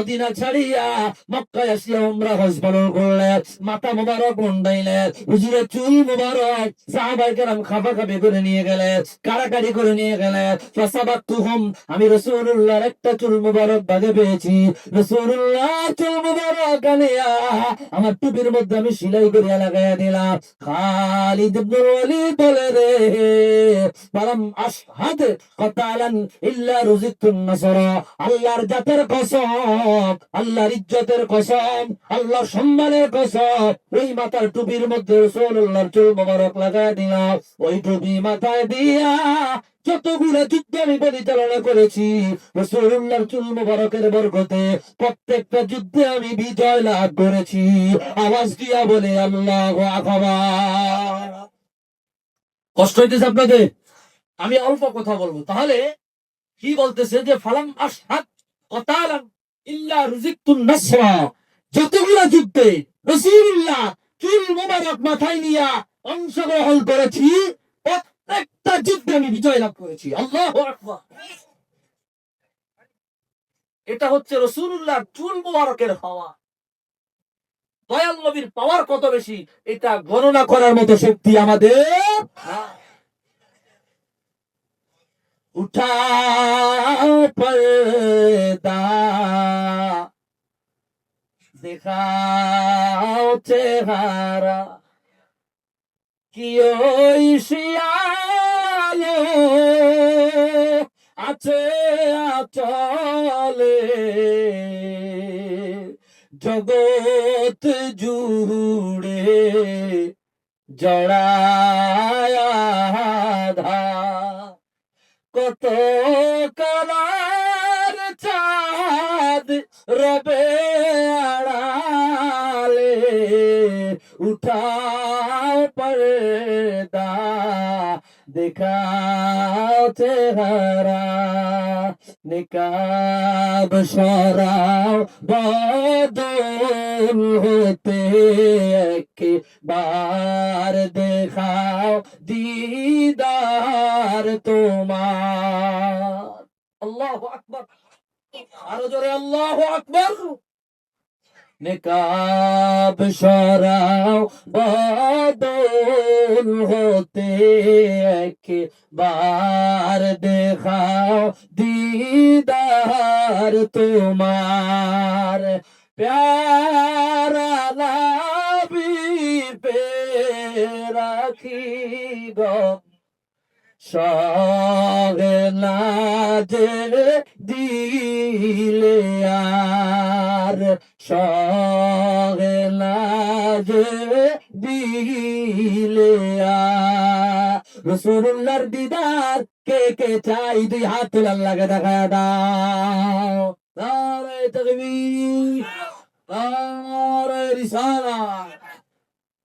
Medina ছাড়িয়া মক্কায় আসিয়া উমরা হজ পালন করলেন, মাথা মোবারক মুন্ডাইলেন, হুজুরের চুল মোবারক সাহাবায়ে কেরাম খাপাখাপি করে নিয়ে গেলেন, কাড়াকাড়ি করে নিয়ে গেলেন। ফাসাবাতুহুম, আমি রাসূলুল্লাহর একটা চুল মোবারক বাগে পেয়েছি, রাসূলুল্লাহ চুল মোবারক আনিয়া আমার টুপির মধ্যে আমি সেলাই করিয়া লাগাইয়া দিলাম। খালিদ ইবনে ওয়ালিদ বলে রে, ফালাম আশহাদ কাতালান ইল্লা রুজিতুন নাসরা, আল্লাহর জাতের কসম, আল্লাহর ইজ্জতের কসম, আল্লাহর সম্মানের কসম, ওই মাথার টুপির মধ্যে রাসূলুল্লাহর চুল মোবারক লাগাইয়া দিলাম। ওই টুপি মাথায় দিয়া যতগুলো যুদ্ধ আমি পরিচালনা করেছি রাসূলুল্লাহর চুল মোবারকের বরকতে প্রত্যেকটা যুদ্ধে আমি বিজয় লাভ করেছি। আওয়াজ দিয়া বলে আল্লাহু আকবার। কষ্ট হইতেছে আপনাদের? আমি অল্প কথা বলবো। তাহলে কি বলতেছে যে ফালাম আশহাদ কাতালান ইল্লা রুজিকতুন নাসরা, যতগুলো যুদ্ধে রাসূলুল্লাহ চুল মোবারক মাথায় নিয়া অংশগ্রহণ করেছি প্রত্যেকটা যুদ্ধে আমি বিজয় লাভ করেছি। আল্লাহু আকবার। এটা হচ্ছে রাসূলুল্লাহর চুল মোবারকের হওয়া। দয়াল নবীর পাওয়ার কত বেশি এটা গণনা করার মতো শক্তি আমাদের। উঠাও পর্দা, দেখাও চেহারা, কি ওই শিয়ালো আছে আচলে, জগৎ জুড়ে জড়ায়া ধা, কত কালার চাঁদ রবে আড়ালে, উঠাও পর্দা, দেখাও চেহারা, নিকাব সরাও বদন হতে, একবার দেখাও দিদার তোমার। আল্লাহু আকবার। আরো জোরে আল্লাহু আকবার। নিকাব সরাও বদন হতে, একবার দেখাও দিদার তোমার। প্যারা নবী পে রাখি গো সগনা যে দিলে আর, সগনা যে দিলে আর। রাসূলুল্লাহর দিদার কে কে চাই দুই হাত তুলে আল্লাহকে দেখা দাও। নারে তাকবীর, নারে রিসালাত।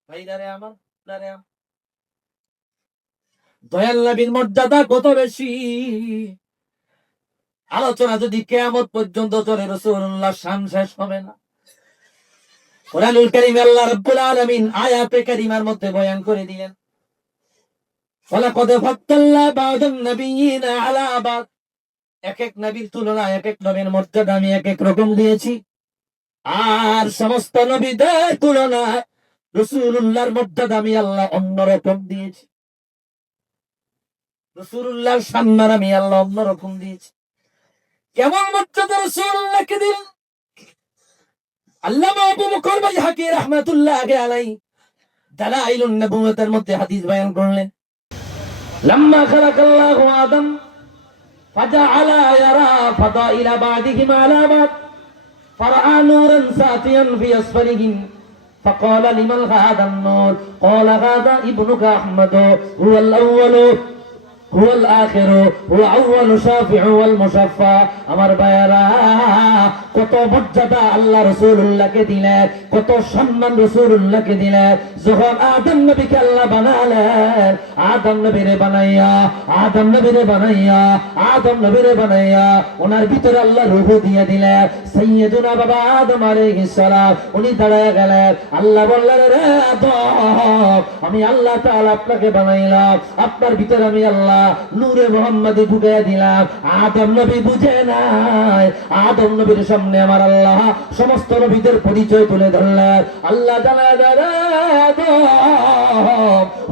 ভাইরারে আমার, নারে আমার, দয়াল নবীর মর্যাদা কত বেশি। আলোচনা যদি কিয়ামত পর্যন্ত চলে রাসূলুল্লাহর শান শেষ হবে না। কোরআনুল কারীমে আল্লাহ রাব্বুল আলামিন আয়াতে কারিমার মধ্যে বয়ান করে দিলেন, ওয়ালাকাদ ফাদ্দালনা বা'দান নাবিয়্যিনা আলা বা'দ, এক এক নবীর তুলনায় এক এক নবীর মর্যাদা আমি এক এক রকম দিয়েছি। আর সমস্ত নবীদের তুলনায় রাসূলুল্লাহর মর্যাদা আমি আল্লাহ অন্যরকম দিয়েছি। রাসূলুল্লাহর সম্মান আমি আল্লাহ অন্যরকম দিয়েছি। কেমন মর্যাদা রাসূলুল্লাহকে দিলেন? আল্লামা আবু বকর বাইহাকী রাহমাতুল্লাহি আলাইহি দালাইলুন নবুওয়াতের মধ্যে হাদিস বয়ান করলেন, লাম্মা খালাকাল্লাহু আদম ফাজাআলা ইয়ারা ফাদাইলা বা'দিহিম আলা বা'দ, ফারাআ নূরান সাতিয়ান ফি আসফারিহিম, فقال لمن هذا النور؟ قال هذا ابنك أحمد، هو الأول هو الآخر هو أول شافع والمشفع। আমার ভাইরা, কত মর্যাদা আল্লাহ রাসূলুল্লাহকে দিলেন, কত সম্মান রাসূলুল্লাহকে দিলেন। যখন আদম নবীকে আল্লাহ বানালেন, আদম নবীরে বানাইয়া ওনার ভিতরে আল্লাহ রূহ দিয়ে দিলেন। সাইয়্যিদুনা বাবা আদম আলাইহিস সালাম উনি দাঁড়ায় গেলেন। আল্লাহ বললেন, রে আদম, আমি আল্লাহ তাআলা আপনাকে বানাইলাম, আপনার ভিতরে আমি আল্লাহ নূরে মুহাম্মাদি ঢুকাইয়া দিলাম। আদম নবী বুঝে নাই, আদম নবীর সামনে আমার আল্লাহ সমস্ত নবীদের পরিচয় তুলে ধরলেন। আল্লাহ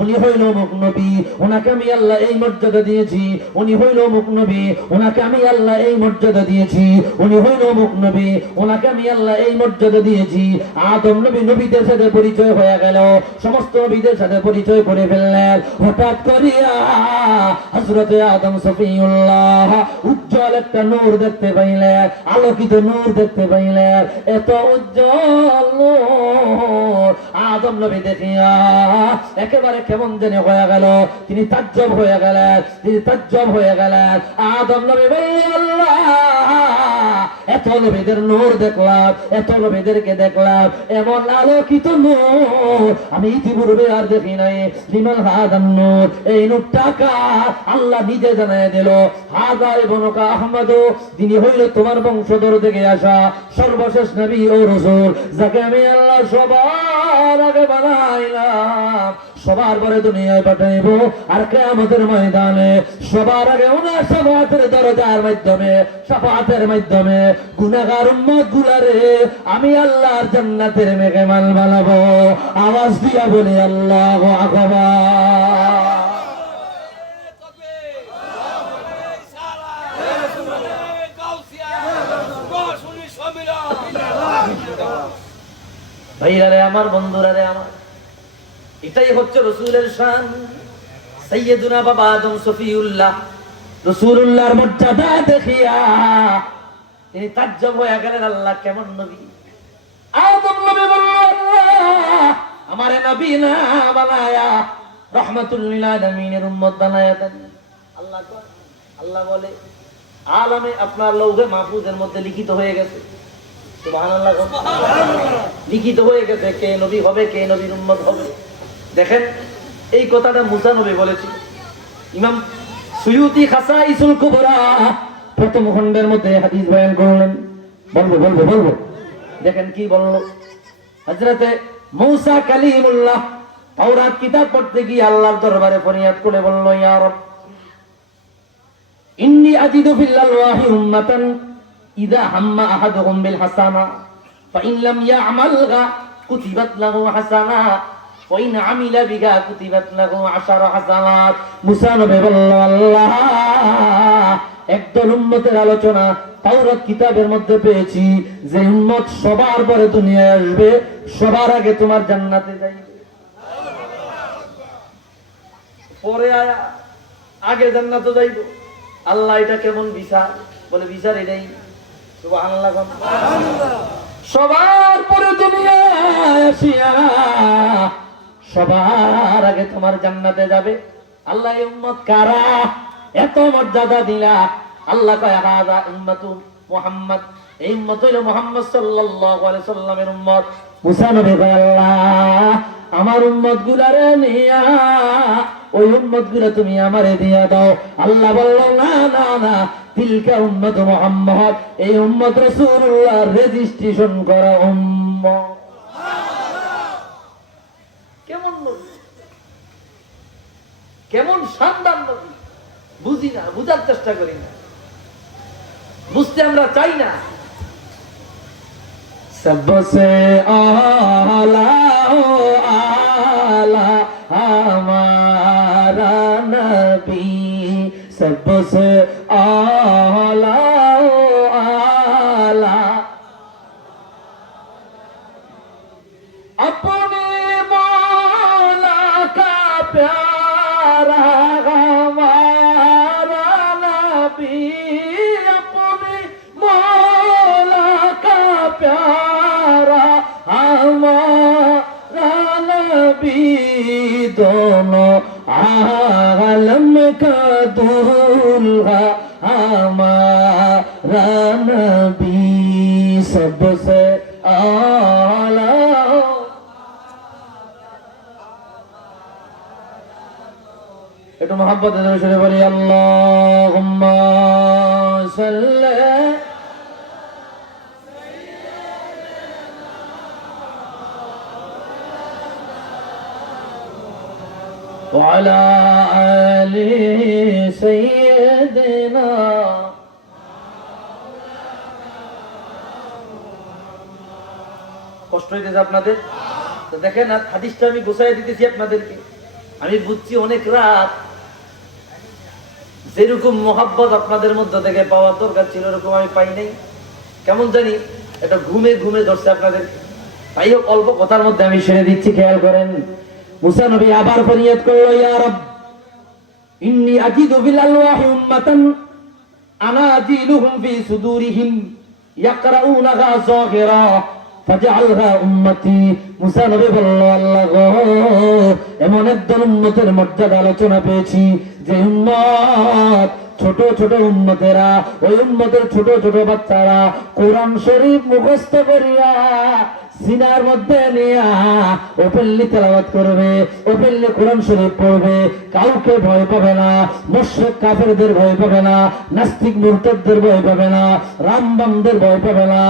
উনি হইল অমুক নবী, ওনাকে আমি আল্লাহ এই মর্যাদা দিয়েছি। উনি হইল অমুক নবী, ওনাকে আমি আল্লাহ এই মর্যাদা দিয়েছি। উনি হইল অমুক নবী, ওনাকে আমি আল্লাহ এই মর্যাদা দিয়েছি। আদম নবী নবীদের সাথে পরিচয় হয়ে গেল, সমস্ত নবীদের সাথে পরিচয় করে ফেললেন। হঠাৎ করিয়া হযরতে আদম সফিউল্লাহ উজ্জ্বল একটা নূর দেখতে পাইলেন, আলোকিত নূর দেখতে পাইলেন। এত উজ্জ্বল নূর আদম নবী দেখিয়া একেবারে কেমন যেন হয়ে গেল, তিনি তাজ্জব হয়ে গেলেন, তিনি তাজ্জব হয়ে গেলেন। আদম নবী বললেন, আল্লাহ এত নবীদের নূর দেখলাম, এত নবীদেরকে দেখলাম, এমন আলোকিত নূর আমি ইতিপূর্বে আর দেখি নাই। লিমান হাদান নূর, এই নূরটা কার? আল্লাহ নিজে জানায় দিল, হাদা ইবনুকা আহমদ, তিনি হইল তোমার বংশধর থেকে আসা সর্বশেষ নবী ও রাসূল, যাকে আমি আল্লাহ সবার আগে বানাইলাম, সবার পরে দুনিয়ায় পাঠাইবো, আর কিয়ামতের ময়দানে সবার আগে ওনার শাফাআতের দরজার মাধ্যমে, শাফাআতের মাধ্যমে গুনাহগার উম্মত গুলারে আমি আল্লাহর জান্নাতের মেহমান বানাবো। আওয়াজ দিয়া বলি আল্লাহু আকবার। ভাইরা রে আমার, বন্ধুরা রে আমার, এটাই হচ্ছে রাসূলের শান। সাইয়্যিদুনা বাবা আদম সফিউল্লাহ রাসূলুল্লাহর মর্যাদা দেখিয়া তিনি তাজ্জব হয়ে গেলেন, আল্লাহ কেমন নবী। আদম নবী বললেন, আল্লাহ আমারে নবী না বানায়া রাহমাতুল লিল আলামিনের উম্মত বানায়া দেন। আল্লাহ বলে আলামে আপনার লৌহে মাহফুজের মধ্যে লিখিত হয়ে গেছে, সুবহানাল্লাহ, লিখিত হয়ে গেছে কে নবী হবে, কে নবীর উম্মত হবে। দেখেন এই কথাটা মুসা নবী বলেছে। ইমাম সুয়ুতি খাসাইসুল কুবরা প্রথম খণ্ডের মধ্যে হাদিস বয়ান করলেন। বলবো দেখেন কি বলল। হযরতে মূসা কালিমুল্লাহ তাওরাত কিতাব পড়তে গিয়ে আল্লাহর দরবারে ফরিয়াদ করে বলল, ইয়া রব ইন্নী আজিদু ফিল আলওয়াহি উম্মাতান ইযা হাম্মা আহাদুহুম বিল হাসানা ফাইন লাম ইয়া'মালহা কুতিবাত লাহু হাসানা ওয়াইন আমিলা বিহা কুতিবাত লাহু 10 হাসানাত। মুসা নবী বলল, আল্লাহ একদল উম্মতের আলোচনা তাওরাত কিতাবের মধ্যে পেয়েছি, যে উম্মত সবার পরে দুনিয়ায় আসবে, সবার আগে তোমার জান্নাতে যাইবে, পরে আগে জান্নাতে যাইব। আল্লাহ এটা কেমন বিচার? বলে বিচার এটাই, সুবহানাল্লাহ। সবার পরে দুনিয়ায় আসিয়া সবার আগে তোমার জান্নাতে যাবে। আল্লাহ এই উম্মত কারা? এত মর্যাদা দিলা। আল্লাহ কয় হাযা উম্মতু মুহাম্মদ, এই উম্মত হইল মুহাম্মদ সাল্লাল্লাহু আলাইহি সাল্লামের উম্মত। মুসা নবী কয়, আল্লাহ আমার উম্মত গুলারে নিয়া ওই উম্মত গুলা তুমি আমারে দিয়া দাও। আল্লাহ বলল, না না না, তিলকা উম্মত মুহাম্মদ, এই উম্মত রাসূলুল্লাহর রেজিস্ট্রেশন করা উম্মত। কেমন নবী, কেমন শানদার নবী, বুঝি না, বুঝার চেষ্টা করি না, বুঝতে আমরা চাই না। সবসে আলা আলা हमारा नबी सबसे आला आला अपने मौला का प्यारा हमारा नबी, अपने मौला का प्यारा हमारा नबी, दोनों आलम का दूल्हा हमारा नबी सबसे आला। একটু মোহাব্বত শুনে বলি আল্লাহুম্মা সাল্লি وعلى آل سيدنا কষ্ট হইতেছে আপনাদের? তো দেখেন না, হাদিসটা আমি গোছাই দিতেছি আপনাদেরকে। আমি বুঝছি অনেক রাত যেরকম মোহাব্বত আপনাদের মধ্যে থেকে পাওয়ার দরকার ছিল ওরকম আমি পাই নাই। কেমন জানি এটা ঘুমে ঘুমে ধরছে আপনাদের। তাই হোক, অল্প কথার মধ্যে আমি সেরে দিচ্ছি, খেয়াল করেন। মুসা নবী আবার ফরিয়াদ করলো, ইয়া রব ইন্নী আজিদু ফিল আলওয়াহি উম্মাতান আনা আজিলুহুম ফি সুদুরিহিম ইয়াকরাউনাহা যাহিরা ফাজআলহা উম্মতি। মুসা নবী বলল, আল্লাহ গো, এমন একজন উম্মতের মর্যাদা আলোচনা পেয়েছি যে উম্মত, ছোট ছোট উম্মতেরা, ওই উম্মতের ছোট ছোট বাচ্চারা কোরআন শরীফ মুখস্থ করিয়া সিনার মধ্যে নিয়া ওপেনলি তেলাওয়াত করবে, ওপেনলি কোরআন শরীফ পড়বে, কাউকে ভয় পাবে না, মুশরিক কাফেরদের ভয় পাবে না, নাস্তিক মুরতাদদের ভয় পাবে না, রামবামদের ভয় পাবে না।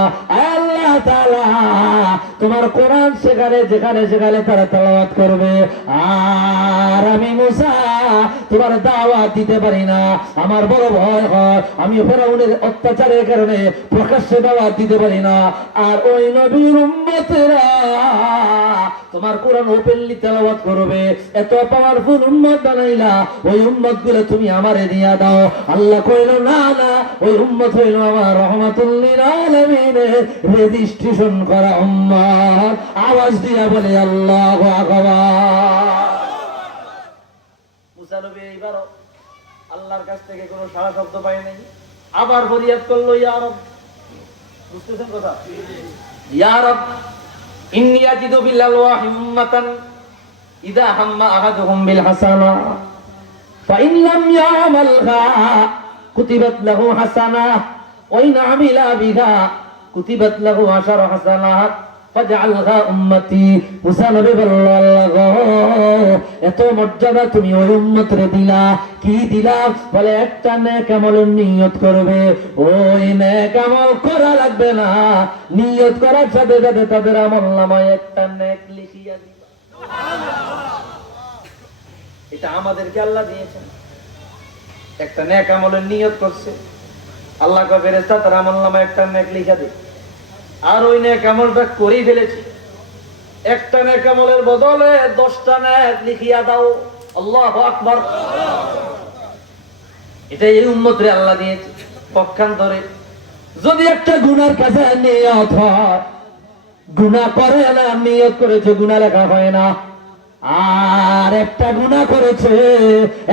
আল্লাহ তাআলা তোমার কোরআন সেখানে যেখানে যেখানে তারা তেলাওয়াত করবে, আর আমি মুসা তোমার দাওয়াত দিতে পারি না। আমার বড় ভয় হয়, আমি ফেরাউনের অত্যাচারের কারণে প্রকাশ্যে দাওয়াত দিতে পারি না। আর ওই নবীর উম্মতেরা তোমার কোরআন ওপেনলি তেলাওয়াত করবে, এত পাওয়ারফুল উম্মত বানাইলা, ওই উম্মত গুলো তুমি আমারে দিয়া দাও। আল্লাহ কইল, না না, ওই উম্মত হইল আমার রাহমাতুল লিল আলামিনের রেজিস্ট্রেশন করা উম্মত। আওয়াজ দিয়া বলে আল্লাহু আকবার। মুসা নবী এইবার আল্লাহর কাছ থেকে কোনো সাড়া শব্দ পায় নাই, আবার ফরিয়াদ করলো, ইয়া রব, বুঝতেছেন কথা? ইয়া রব ইন্নী আজিদু ফিল আলওয়াহি উম্মাতান ইযা হাম্মা আহাদুহুম বিল হাসানা ফাইন লাম ইয়ামালহা কুতিবাত লাহু হাসানাহ ওয়া ইন আমিলা বিহা কুতিবাত লাহু 10 হাসানাত ফাজআলহা উম্মতি। মুসা নবী বলল, আল্লাহ গো, এত মর্যাদা তুমি ওই উম্মতরে দিলা, কি দিলা? বলে একটা নেক আমলের নিয়ত করবে, ওই নেক আমল করা লাগবে না, নিয়ত করার সাথে সাথে তাদের আমলনামায় একটা নেক লিখিয়া দিবা। এটা আমাদেরকে আল্লাহ দিয়েছেন। একটা নেক আমলের নিয়ত করছে, আল্লাহ কা ফেরেশতা তার আমলনামায় একটা নেক লিখা দেয়। আর ওই নেক আমলটা করেই ফেলেছি, একটা নেক আমলের বদলে 10টা নেক লিখিয়া দাও। আল্লাহু আকবার। এটা এই উম্মতরে আল্লাহ দিয়েছে। পক্ষান্তরে যদি একটা গুনার কাছে নিয়ত হয়, গুনাহ করে না, নিয়ত করেছে, গুনাহ লেখা হয় না। আর একটা গুনাহ করেছে,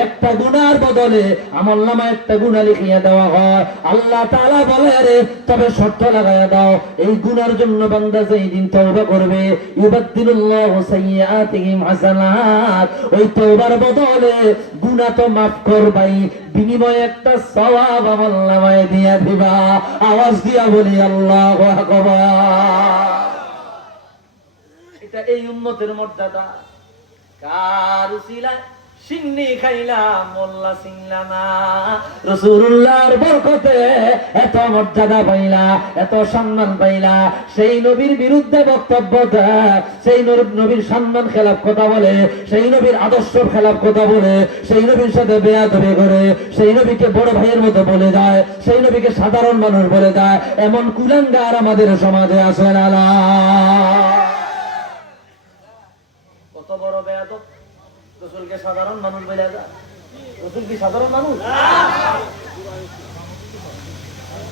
একটা গুনার বদলে আমলনামায় একটা গুনাহ লিখিয়ে দেওয়া হয়। আল্লাহ তাআলা বলে, রে তবে শর্ত লাগায়া দাও, এই গুনার জন্য বান্দা যেই দিন তওবা করবে, ইউবাদদিলুল্লাহু সাইয়্যাতিহিম হাসানাত, ওই তওবার বদলে গুনাহ তো মাফ করবাই, বিনিময়ে একটা সওয়াব আমলনামায় দিয়া দিবা। আওয়াজ দিয়া বলি আল্লাহু আকবার। এটা এই উম্মতের মর্যাদা। কার উসিলায় সিন্নি খাইলাম, মোল্লা চিনলা না। রাসূলুল্লাহর বরকতে এত মর্যাদা পাইলা, এত সম্মান পাইলা। সেই নবীর বিরুদ্ধে বক্তব্য দেয়, সেই নবীর সম্মান খেলাফ কথা বলে, সেই নবীর আদর্শ খেলাফ কথা বলে, সেই নবীর সাথে বেয়াদবি করে, সেই নবীকে বড় ভাইয়ের মতো বলে যায়, সেই নবীকে সাধারণ মানুষ বলে যায়, এমন কুলাঙ্গার আমাদের সমাজে আছে না? কত বড় বেয়াদব! রাসূলকে সাধারণ মানুষ বলে যায়। রাসূল কি সাধারণ মানুষ?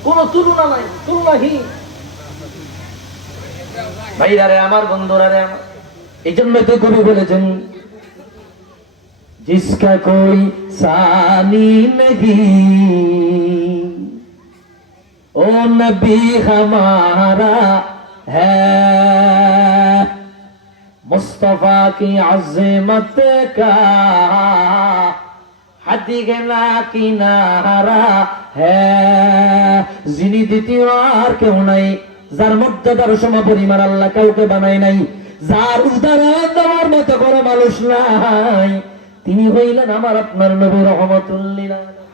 কোন তুলনা নাই, তুলনাহীন। ভাইরা রে আমার, বন্ধুরা রে আমার, এই জন্য তো কবি বলেছেন, জিসকা কোই সানি নেহি ও নবী हमारा है, मुस्तफा की अज़मत का हदीना किनारा है। যিনি দ্বিতীয় আর কেউ নাই, যার মর্যাদার সমপরিমাণ আল্লাহ কাউকে বানায় নাই, যার উদাহরণ দেওয়ার মতো কোনো মানুষ নাই, তিনি হইলেন আমার আপনার নবী রহমাতুল লিল আলামিন।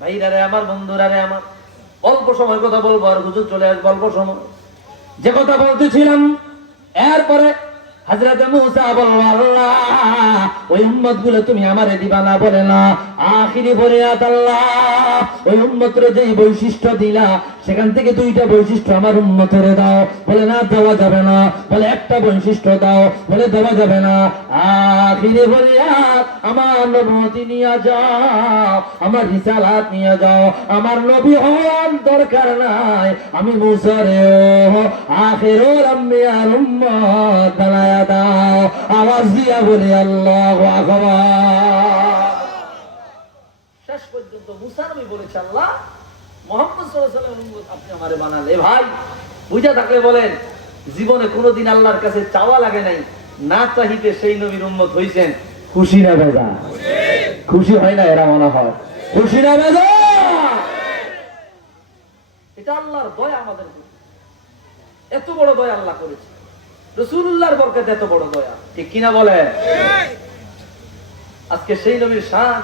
ভাইরা রে আমার, বন্ধুরা রে আমার, অল্প সময় কথা বলবো, আর হুজুর চলে আসবো অল্প সময়। যে কথা বলতেছিলাম, এরপরে হযরত মূসা বলল, আল্লাহ ওই উম্মতগুলো তুমি আমারে দিবা না? বলে না। আখিরি ফরিয়াদ, আল্লাহ ওই উম্মতের যে বৈশিষ্ট্য দিলা সেখান থেকে দুইটা বৈশিষ্ট্য আমার উম্মতের দাও। বলে না, দেওয়া যাবে না। বলে একটা বৈশিষ্ট্য দাও। বলে দেওয়া যাবে না। আখিরি ফরিয়াদ, আমার নবুয়তি নিয়ে যাও, আমার রিসালাত নিয়ে যাও, আমার নবী হওয়ার দরকার নাই, আমি মূসারে আখিরুল আম্বিয়ার উম্মত বানায়া দাও। আওয়াজ দিয়া বলি আল্লাহু আকবার। শেষ পর্যন্ত মূসা নবী বলেছে, আল্লাহ মুহাম্মদ সাল্লাল্লাহু আলাইহি ওয়াসাল্লামের উম্মত আপনি আমারে বানালে। ভাই বুঝা থাকলে বলেন, জীবনে কোনোদিন আল্লাহর কাছে চাওয়া লাগে নাই, না চাইতে সেই নবীর উম্মত হইছেন। খুশি না বেজা? খুশি হয় না? এরা মনে হয় খুশি না বেজা? এটা আল্লাহর দয়া আমাদের প্রতি। এত বড় দয়া আল্লাহ করেছে, রাসূলুল্লাহর বরকতে এত বড় দয়া, ঠিক কিনা বলেন? আজকে সেই নবীর শান,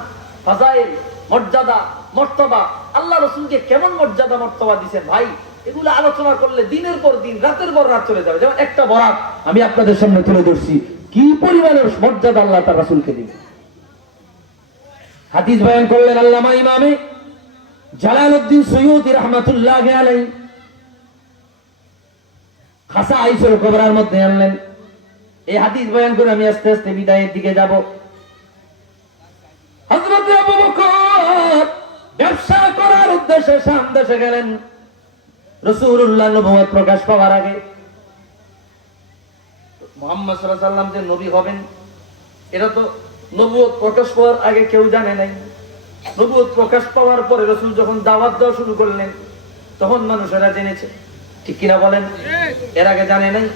ফাজাইল, মর্যাদা, মর্তবা, আল্লাহ রাসূলকে কেমন মর্যাদা মর্তবা দিয়েছেন ভাই, এগুলো আলোচনা করলে দিনের পর দিন, রাতের পর রাত চলে যাবে। যেমন একটা বরাত আমি আপনাদের সামনে তুলে ধরছি, কি পরিমাণের মর্যাদা আল্লাহ তার রাসূলকে দিয়েছেন। হাদিস বয়ান করলেন আল্লামা ইমামে জালালউদ্দিন সুয়ুতী রাহমাতুল্লাহি আলাইহি, খাসাইসুল কুবরার মধ্যে আনলেন। এই হাদিস বয়ান করে আমি আস্তে আস্তে বিদায়ের দিকে যাব। হযরত আবু বকর ব্যবসা করার উদ্দেশ্যে শাম দেশে গেলেন। রাসূলুল্লাহ নবুয়ত প্রকাশ পাওয়ার আগে মুহাম্মদ সাল্লাল্লাহু আলাইহি ওয়াসাল্লাম যে নবী হবেন এটা তো নবুয়ত প্রকাশ পাওয়ার আগে কেউ জানে নাই। নবুয়ত প্রকাশ পাওয়ার পরে রাসূল যখন দাওয়াত দেওয়া শুরু করলেন তখন মানুষেরা জেনেছে, ঠিক কিনা বলেন? এর আগে জানে নাই।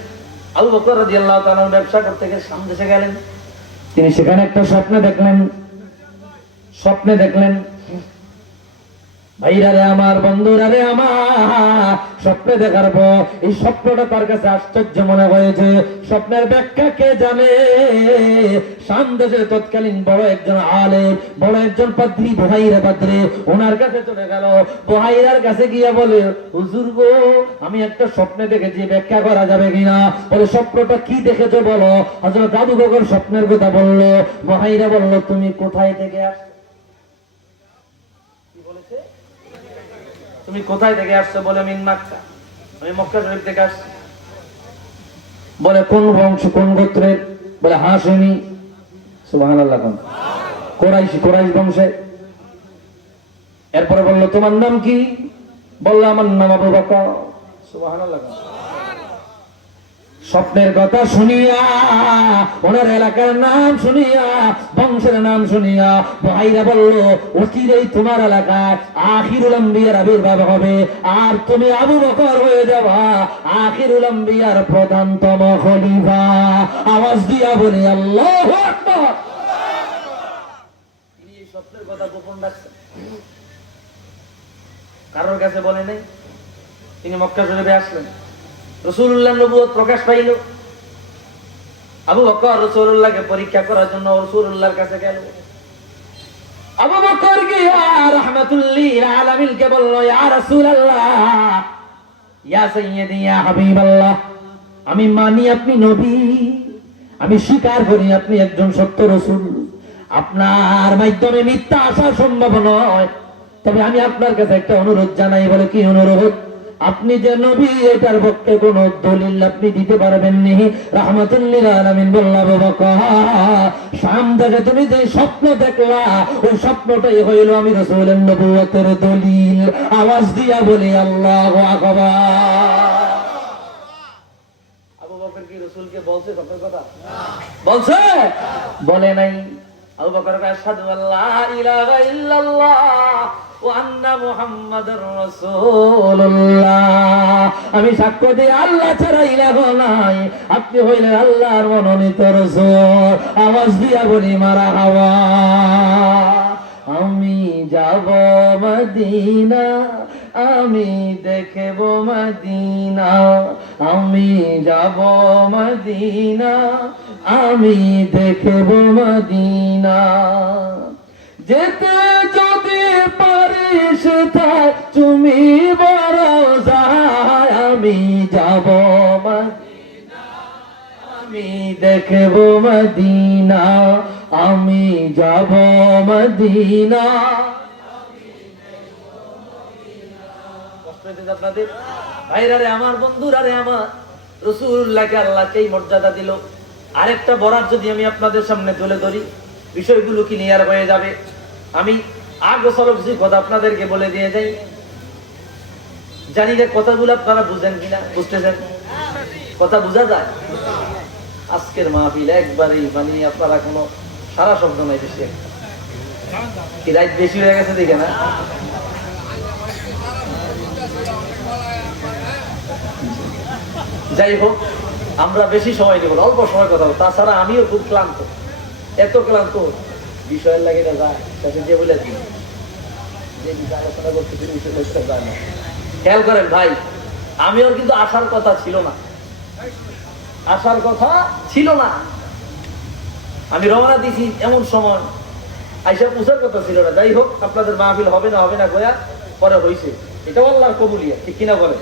আবু বকর রাদিয়াল্লাহু তাআলা ব্যবসা করতে গিয়ে শাম দেশে গেলেন। তিনি সেখানে একটা স্বপ্ন দেখলেন। স্বপ্নে দেখলেন, ভাইরা রে আমার, বন্ধুরা রে আমার, স্বপ্নে দেখার পর এই স্বপ্নটা তার কাছে আশ্চর্য মনে হয়েছে। স্বপ্নের ব্যাখ্যা কে জানে? শাম দেশের তৎকালীন বড় একজন আলেম, বড় একজন পাদ্রী, বুহাইরা পাদ্রী, ওনার কাছে চলে গেল। বুহাইরার কাছে গিয়া বলে, হুজুর গো, আমি একটা স্বপ্নে দেখেছি, ব্যাখ্যা করা যাবে কিনা? বলে, স্বপ্নটা কি দেখেছো বলো। হযরত আবু বকর স্বপ্নের কথা বললো। বুহাইরা বলল, তুমি কোথায় থেকে আসছো? তুমি কোথায় থেকে আসছো? বলে, মিন মক্কা, আমি মক্কা শরীফ থেকে আসছি। বলে, কোন বংশ, কোন গোত্রের? বলে, হাশিমি। সুবহানাল্লাহ। কুরাইশ, কুরাইশ বংশে। এরপরে বলল, তোমার নাম কি? বলল, আমার নাম আবু বকর। সুবহানাল্লাহ। স্বপ্নের কথা শুনিয়া, ওনার এলাকার নাম শুনিয়া, বংশের নাম শুনিয়া ভাইরা বলল, অচিরেই তোমার এলাকায় আখিরুল আম্বিয়ার আবির্ভাব হবে, আর তুমি আবু বকর হয়ে যাবা আখিরুল আম্বিয়ার প্রধানতম খলিফা। আওয়াজ দিয়া বলি আল্লাহু আকবার। তিনি এই স্বপ্নের কথা গোপন রাখছেন, কারোর কাছে বলে নাই। তিনি মক্কা শরীফে আসলেন। রাসূলুল্লাহ নবুয়ত প্রকাশ পাইল। আবু বকর রাসূলুল্লাহকে পরীক্ষা করার জন্য রাসূলুল্লাহর কাছে গেল। আবু বকর গিয়া রাহমাতুল লিল আলামিনকে বলল, ইয়া রাসূলুল্লাহ, ইয়া সাইয়্যিদি, ইয়া হাবিবাল্লাহ, আমি মানি আপনি নবী, আমি স্বীকার করি আপনি একজন সত্য রাসূল, আপনার মাধ্যমে মিথ্যা আসা সম্ভব নয়, তবে আমি আপনার কাছে একটা অনুরোধ জানাই। বলে, কি অনুরোধ? আপনি যে নবী এটার পক্ষে কোন দলিল আপনি দিতে পারবেন নি? রাহমাতুল লিল আলামিন বলল, আবু বকর, শাম দেশে তুমি যে স্বপ্ন দেখলা ওই স্বপ্নটাই হইল আমি রাসূলের নবুয়তের দলিল। আওয়াজ দিয়া বলি আল্লাহু আকবার। আবু বকর কি রাসূলকে বলছে স্বপ্নের কথা? বলছে? বলে নাই। আবু বকর কয়, আশহাদু আল্লা ইলাহা ইল্লাল্লাহ ওয়া আন্না মুহাম্মাদুর রাসূলুল্লাহ, আমি সাক্ষ্য দিই আল্লাহ ছাড়া ইলাহা নাই, আপনি হইলেন আল্লাহর মনোনীত রাসূল। আওয়াজ দিয়া বলি মারহাবা। আমি যাব মদিনা, আমি দেখব মদিনা, আমি যাব মদিনা, আমি দেখব মদিনা, যেতে যদি পারিস তাই তুমি বড় যায়, আমি যাব মদিনা, আমি দেখব মদিনা, আমি যাব মদিনা। কষ্ট হইতেছে আপনাদের? ভাইরা রে আমার, বন্ধুরা রে আমার, রাসূলুল্লাহকে আল্লাহকে এই মর্যাদা দিল। আরেকটা বরাত যদি আমি আপনাদের সামনে তুলে ধরি, বিষয়গুলো ক্লিয়ার হয়ে যাবে। আমি আগোছালো কিছু কথা আপনাদেরকে বলে দিয়ে যাই। জানি যে কথাগুলো আপনারা বুঝেন কিনা, বুঝতেছেন? কথা বোঝা যায়? আজকের মাহফিল একবারেই মানে আপনারা কোনো সারা শব্দ নাই, বেশি কি রাত বেশি হয়ে গেছে দেখে না? যাই হোক, আমরা বেশি সময় নেব, অল্প সময় কথা বলবো। তাছাড়া আমিও খুব ক্লান্ত, এত ক্লান্ত বিষয়ের লাগে না যায় শেষে যে বলে দিই যে বিষয় আলোচনা করতেছি বিষয় করতে যায় না। খেয়াল করেন ভাই, আমিও কিন্তু আসার কথা ছিল না, আসার কথা ছিল না। আমি রওনা দিছি এমন সময় আইসা পৌঁছার কথা ছিল না। যাই হোক, আপনাদের মাহফিল হবে না হবে না গোয়া পরে হয়েছে, এটাও আল্লাহর কবুলিয়ত, ঠিক কিনা বলেন?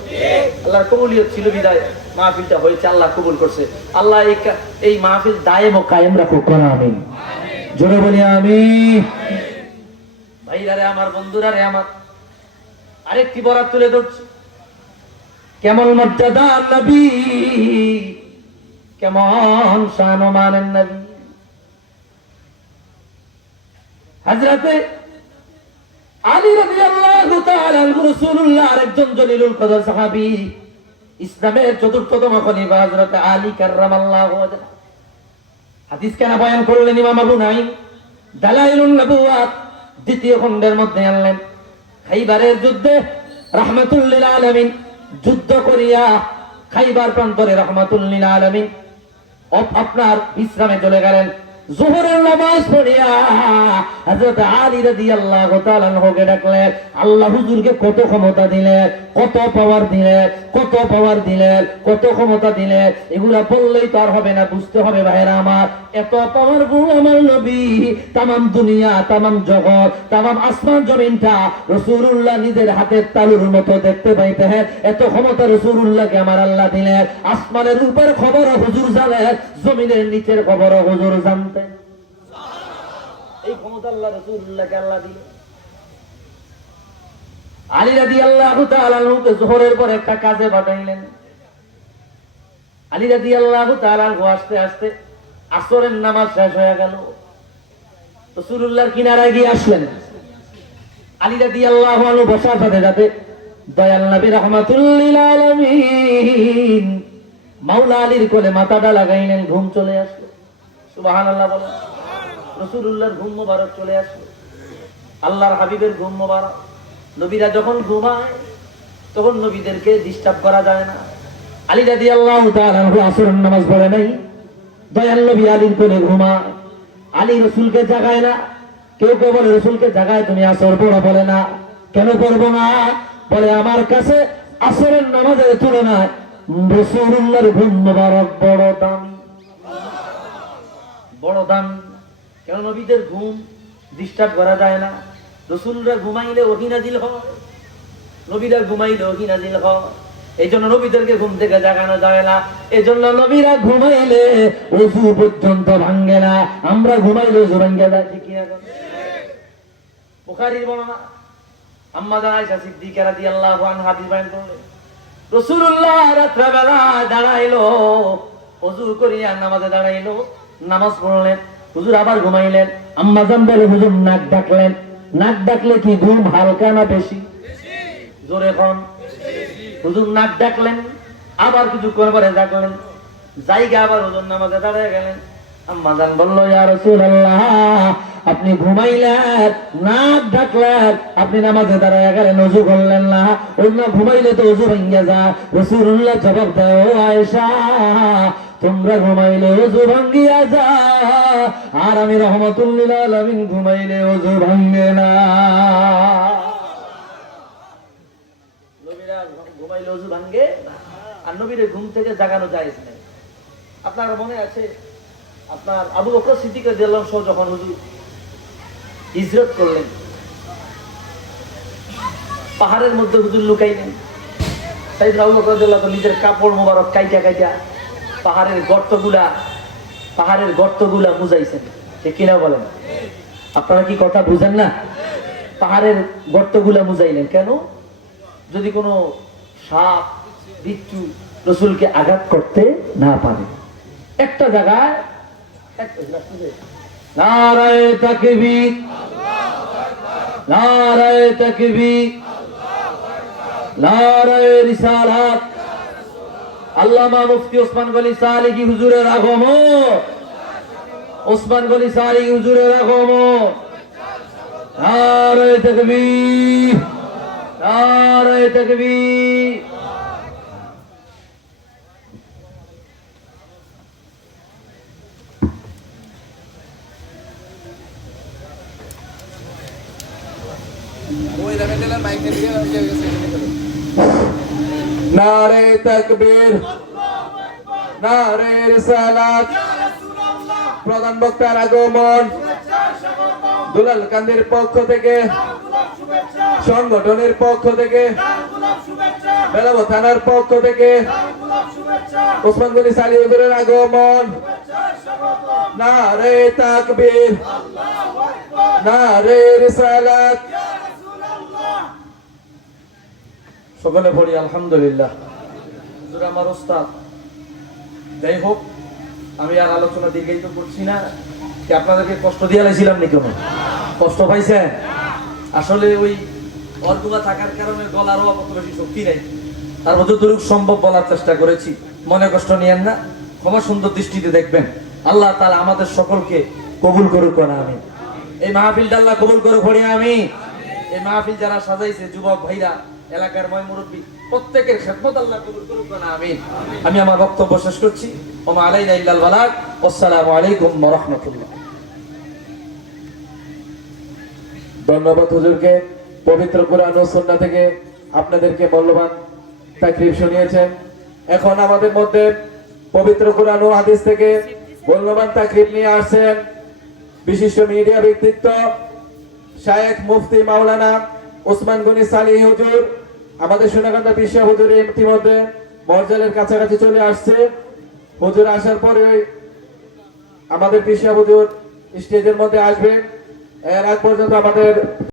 আল্লাহর কবুলিয়ত ছিল বিদায় মাহফিলটা হয়েছে, আল্লাহ কবুল করছে। আল্লাহ এই মাহফিল দায়েম ও কায়েম রাখুক, আমিন। জোরে বলি আমিন। ভাইরা রে আমার, বন্ধুরা রে আমার, আরেকটি বরাত তুলে ধরছি। কেমন মর্যাদা নবী, কেমন শানমানের নবী। হযরতে আলী রাদিয়াল্লাহু তাআলা রাসূলুল্লাহ আরেকজন জলিলুল কদর সাহাবী, ইসলামের চতুর্থতম খলিফা হযরতে আলী কাররামাল্লাহু ওয়াজহু। হাদিস কেন বয়ান করলেন ইমাম আবু নাঈম দালাইলুন নবুওয়াত দ্বিতীয় খণ্ডের মধ্যে আনলেন। খাইবারের যুদ্ধে রাহমাতুল লিল আলামিন যুদ্ধ করিয়া খাইবার প্রান্তরে রাহমাতুল লিল আলামিন আপনার বিশ্রামে চলে গেলেন। যোহরের নামাজ পড়িয়া হযরত আলী রাদিয়াল্লাহু তাআলা আনহুকে ডাকলেন। আল্লাহ হুজুরকে কত ক্ষমতা দিলেন, কত পাওয়ার দিলেন, কত পাওয়ার দিলেন, কত ক্ষমতা দিলেন, এগুলা বললেই তো আর হবে না, বুঝতে হবে ভাইরা আমার। এত পাওয়ারফুল আমার নবী, তামাম দুনিয়া, তামাম জগৎ, তামাম আসমান জমিনটা রাসূলুল্লাহ নিজের হাতের তালুর মতো দেখতে পাইতেন। এত ক্ষমতা রাসূলুল্লাহকে আমার আল্লাহ দিলেন। আসমানের উপর খবর হুজুর জানেন, জমিনের নিচের খবর হুজুর জানতেন। এই ক্ষমতা আল্লাহ রাসূলুল্লাহকে আল্লাহ দিলেন। আলী রাদিয়াল্লাহু তাআলা আনহুকে যোহরের পর একটা কাজে পাঠাইলেন। আলী রাদিয়াল্লাহু তাআলা আনহু আস্তে আস্তে আসরের নামাজ শেষ হয়ে গেল, রাসূলুল্লাহর কিনারায় গিয়ে আসলেন। আলী রাদিয়াল্লাহু আনহু বসার সাথে সাথে দয়াল নবী রাহমাতুল লিল আলামিন মাওলা আলীর কোলে মাথাটা লাগাইলেন, ঘুম চলে আসলো। সুবহানাল্লাহ বলেন। রাসূলুল্লাহর ঘুম মোবারক চলে আসলো, আল্লাহর হাবিবের ঘুম মোবারক। নবীরা যখন ঘুমায় তখন নবীদেরকে ডিস্টার্ব করা যায় না। আলী রাদিয়াল্লাহু তাআলা আনহু আসরের নামাজ পড়ে নাই, দয়াল নবী আলীর কোলে ঘুমায়। আলী রাসূলকে জাগায় না। কেউ কেউ বলে রাসূলকে জাগায় তুমি আসর পড়ো, বলে না। কেন পড়বো না? বলে আমার কাছে আসরের নামাজের তুলনায় রাসূলুল্লাহর ঘুম মোবারক বড় দামি, বড় দামি। কেন নবীদের ঘুম ডিস্টার্ব করা যায় না। রাসূলরা ঘুমাইলে ওহী নাজিল হয়, নবীরা ঘুমাইলে ওহী নাজিল হয়। এই জন্য নবীদেরকে ঘুম থেকে জাগানো যায় না। এই জন্য নবীরা ঘুমাইলে ওযু পর্যন্ত ভাঙে না, আমরা ঘুমাইলে ওযু ভাঙে যায়, ঠিক কি না? বুখারীর বর্ণনা, আম্মা জান আয়েশা সিদ্দিকা রাদিয়াল্লাহু আনহা হাদিস বয়ান করলেন, রাসূলুল্লাহ রাত্রে বেলা দাঁড়াইলো, ওযু করিয়া নামাজে দাঁড়াইলো, নামাজ পড়লেন, হুজুর আবার ঘুমাইলেন। আম্মা জান বলে হুজুর নাক ডাকলেন। নাক ডাকলে কি ঘুম হালকা না বেশি? জোরে কোন। হুজুর নাক ডাকলেন, আবার কিছুক্ষণ পরে ডাকলেন, জায়গা আবার হুজুর নামাজে দাঁড়িয়ে গেলেন। আম্মা জান বলল, ইয়া রাসূলুল্লাহ আপনি ঘুমাইলেন, নাক ডাকলেন, আপনি নামাজে দাঁড়িয়ে গেলেন, ওযু করলেন না। অন্য ঘুমাইলে তো ওযু ভেঙে যায়। রাসূলুল্লাহ জবাব দেয়, ও আয়েশা তোমরা ঘুমাইলে ওযু ভাঙ্গিয়া যায়, আর আমি রাহমাতুল লিল আলামিন ঘুমাইলে ওযু ভাঙ্গে না। নবীরা ঘুমাইলে ওযু ভাঙ্গে না, আর নবীরে ঘুম থেকে জাগানো জায়েজ নাই। আপনার মনে আছে আপনার আবু বকর সিদ্দিক রাদিয়াল্লাহু আনহু যখন হুজুর হিজরত করলেন, পাহাড়ের মধ্যে হুজুর লুকাইলেন। সাইয়েদনা আবু বকর রাদিয়াল্লাহু আনহু নিজের কাপড় মোবারক কাইটা কাইটা পাহাড়ের গর্তগুলা পাহাড়ের গর্তগুলা বুঝাইছেন, ঠিক কিনা বলেন? আপনারা কি কথা বুঝেন না? পাহাড়ের গর্তগুলা বুঝাইলেন কেন? যদি কোনো সাপ বিচ্ছু রসুলকে আঘাত করতে না পারে। একটা জায়গায় নারায়ে তাকবীর, নারায়ে তাকবীর, নারায়ে রিসালাত, আল্লামা মুফতি ওসমান গনি সালেহী হুজুরের আগমন, ওসমান গনি সালেহী হুজুরের আগমন। নারায়ে তাকবীর, নারায়ে তাকবীর। নারে তাকবীর, নারে রিসালাত, প্রধান বক্তার আগমন, দুলাল কান্দির পক্ষ থেকে, সংগঠনের পক্ষ থেকে, বেলাব থানার পক্ষ থেকে, ওসমান গনি সালেহী হুজুরের আগমন। নারে তাকবীর, নারে রিসালাত। সকলে পড়ি আলহামদুলিল্লাহ। হুজুর আমার ওস্তাদ। যাই হোক, আমি আর আলোচনা দীর্ঘায়িত করছি না। কি আপনাদেরকে কষ্ট দিয়ে লাইছিলাম নি? কোনো কষ্ট পাইছেন? আসলে ওই অর্গুলা থাকার কারণে গলারও অত বেশি শক্তি নেই, তার যতটুকু সম্ভব বলার চেষ্টা করেছি। মনে কষ্ট নিয়েন না, ক্ষমা সুন্দর দৃষ্টিতে দেখবেন। আল্লাহ তাআলা আমাদের সকলকে কবুল করুক না। আমি এই মাহফিলটা আল্লাহ কবুল করুক পড়ি আমি। এই মাহফিল যারা সাজাইছে, যুবক ভাইরা, এলাকার ময় মুরব্বী, প্রত্যেকের খেদমত আল্লাহ কবুল করুক না। আমি আমার বক্তব্য শেষ করছি। ওমা আলাইনা ইল্লাল বালাগ। আসসালামু আলাইকুম ওয়া রাহমাতুল্লাহ। ধন্যবাদ হুজুরকে। পবিত্র কোরআন ও সুন্নাহ থেকে আপনাদেরকে মূল্যবান তাকরীর শুনিয়েছেন। এখন আমাদের মধ্যে পবিত্র কোরআন ও হাদিস থেকে মূল্যবান তাকরীর নিয়ে আসছেন বিশিষ্ট মিডিয়া ব্যক্তিত্ব শায়েখ মুফতি মাওলানা ওসমান গনি সালেহী হুজুর। আমাদের সোনাকান্দা পিসা হুজুর ইতিমধ্যে মরজালের কাছাকাছি চলে আসছে। হুজুর আসার পরে আমাদের পিসা হুজুর স্টেজের মধ্যে আসবেন। এর আগ পর্যন্ত আমাদের